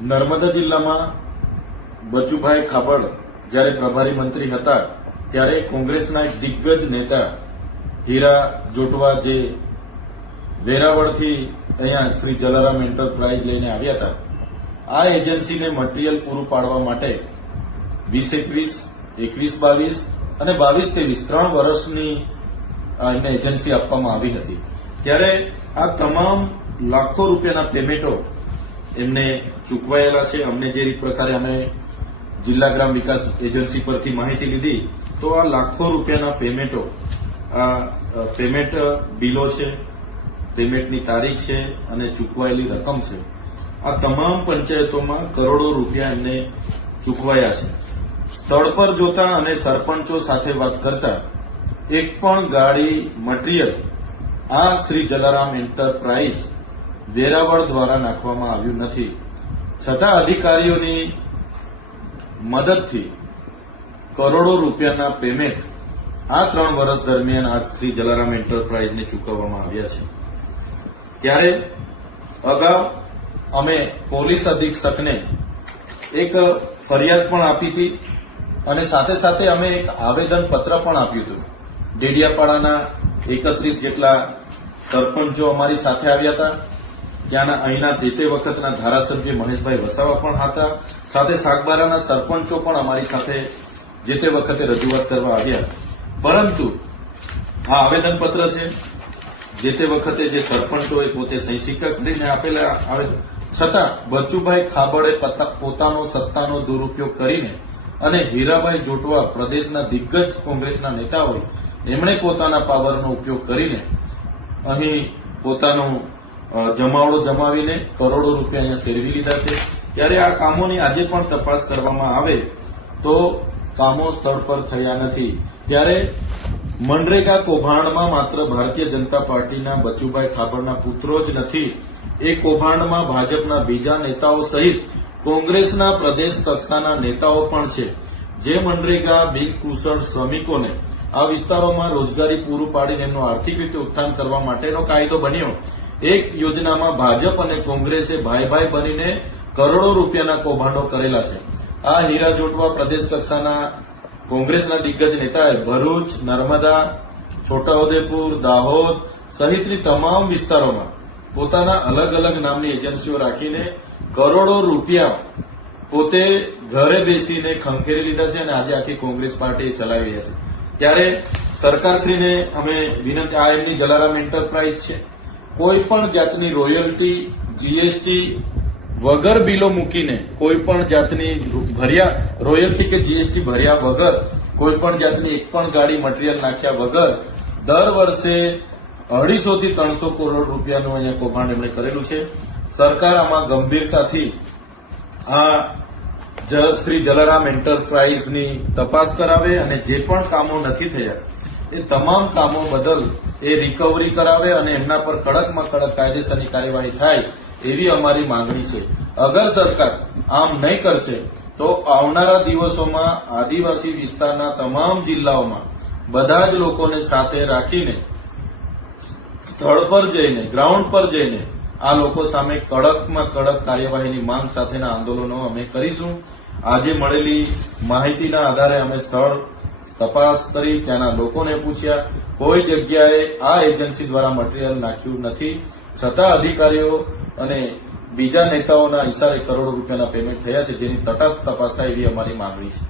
નર્મદા જિલ્લામાં બચુભાઈ ખાબડ જ્યારે પ્રભારી મંત્રી હતા ત્યારે કોંગ્રેસના એક દિગ્ગજ નેતા હીરા જોટવા જે વેરાવળથી અહીંયા શ્રી જલારામ એન્ટરપ્રાઇઝ લઈને આવ્યા હતા, આ એજન્સીને મટીરીયલ પૂરું પાડવા માટે 2021, 21-22 અને 22-23 3 વર્ષની એને એજન્સી આપવામાં આવી હતી। ત્યારે આ તમામ લાખો રૂપિયાના પેમેન્ટો એમને ચૂકવાયેલા છે। અમને જે પ્રકારે અમે જિલ્લા ગ્રામ વિકાસ એજન્સી પરથી માહિતી લીધી તો આ લાખો રૂપિયાના પેમેન્ટો, આ પેમેન્ટ બિલો છે, પેમેન્ટની તારીખ છે અને ચૂકવાયેલી રકમ છે। આ તમામ પંચાયતોમાં કરોડો રૂપિયા એમને ચૂકવાયા છે। સ્થળ પર જોતા અને સરપંચો સાથે વાત કરતા એક પણ ગાડી મટીરીયલ આ શ્રી જલારામ એન્ટરપ્રાઇઝ વેરાવળ દ્વારા નાખવામાં આવ્યું નથી। છતાં અધિકારીઓની મદદથી કરોડો રૂપિયાના પેમેન્ટ આ 3 વર્ષ દરમિયાન આ શ્રી જલારામ એન્ટરપ્રાઇઝને ચૂકવવામાં આવ્યા છે। ત્યારે અગાઉ અમે પોલીસ અધિક્ષકને એક ફરિયાદ પણ આપી હતી અને સાથે સાથે અમે એક આવેદન પત્ર પણ આપ્યું હતું। ડેડિયાપાડાના 31 જેટલા સરપંચો અમારી સાથે આવ્યા હતા। ત્યાંના અહીંના તે વખતના ધારાસભ્ય મહેશભાઈ વસાવા પણ હતા, સાથે સાગબારાના સરપંચો પણ અમારી સાથે જે તે વખતે રજૂઆત કરવા આવ્યા। પરંતુ આ આવેદનપત્ર છે, જે તે વખતે જે સરપંચોએ પોતે સહી સિક્કા કરીને આપેલા આવેદન છતાં બચુભાઈ ખાબડે પોતાનો સત્તાનો દુરુપયોગ કરીને અને હીરાભાઈ જોટવા પ્રદેશના દિગ્ગજ કોંગ્રેસના નેતા હોય એમણે પોતાના પાવરનો ઉપયોગ કરીને અહીં પોતાનો જમાવડો જમાવીને કરોડો રૂપિયા અહીંયા સેરવી લીધા છે। ત્યારે આ કામોની આજે પણ તપાસ કરવામાં આવે તો કામો સ્થળ પર થયા નથી। ત્યારે મનરેગા કૌભાંડમાં માત્ર ભારતીય જનતા પાર્ટીના બચુભાઈ ખાબડના પુત્રો જ નથી, એ કૌભાંડમાં ભાજપના બીજા નેતાઓ સહિત કોંગ્રેસના પ્રદેશ કક્ષાના નેતાઓ પણ છે, જે મનરેગા બિનકુશળ શ્રમિકોને આ વિસ્તારોમાં રોજગારી પૂરું પાડીને એમનું આર્થિક રીતે ઉત્થાન કરવા માટેનો કાયદો બન્યો। એક યોજનામાં ભાજપ અને કોંગ્રેસે ભાઈ બનીને કરોડો રૂપિયાના કૌભાંડો કરેલા છે। આ હીરા જોટવા પ્રદેશ કક્ષાના કોંગ્રેસના દિગ્ગજ નેતાએ ભરૂચ, નર્મદા, છોટાઉદેપુર, દાહોદ સહિતની તમામ વિસ્તારોમાં પોતાના અલગ અલગ નામની એજન્સીઓ રાખીને કરોડો રૂપિયા પોતે ઘરે બેસીને ખંખેરી લીધા છે અને આજે આખી કોંગ્રેસ પાર્ટી ચલાવી રહ્યા છે। ત્યારે સરકારશ્રીને અમે વિનંતી, આ એમની જલારામ એન્ટરપ્રાઇઝ છે, કોઈ પણ જાતની રોયલ્ટી, જીએસટી વગર બિલો મૂકીને કોઈ પણ જાતની રોયલ્ટી કે જીએસટી ભર્યા વગર કોઈ પણ જાતની એક પણ ગાડી મટીરીયલ નાખ્યા વગર દર વર્ષે 250 થી 300 કરોડ રૂપિયાનું અહીંયા કૌભાંડ એમણે કરેલું છે। સરકાર આમાં ગંભીરતાથી આ શ્રી જલારામ એન્ટરપ્રાઇઝની તપાસ કરાવે અને જે પણ કામો નથી થયા એ તમામ કામો બદલ એ રિકવરી કરાવે અને એમના પર કડકમાં કડક કાયદેસરની કાર્યવાહી થાય એવી અમારી માંગણી છે। અગર સરકાર આમ નહીં કરશે તો આવનારા દિવસોમાં આદિવાસી વિસ્તારના તમામ જિલ્લાઓમાં બધા જ લોકોને સાથે રાખીને સ્થળ પર જઈને, ગ્રાઉન્ડ પર જઈને આ લોકો સામે કડકમાં કડક કાર્યવાહીની માંગ સાથેના આંદોલનો અમે કરીશું। આજે મળેલી માહિતીના આધારે અમે સ્થળ તપાસ કરી, ત્યાંના લોકોને પૂછ્યા, કોઈ જગ્યાએ આ એજન્સી દ્વારા મટીરીયલ નાખ્યું નથી, છતાં અધિકારીઓ અને બીજા નેતાઓના ઇશારે કરોડો રૂપિયાના પેમેન્ટ થયા છે, જેની તટસ્થ તપાસ થાય એવી અમારી માંગણી છે।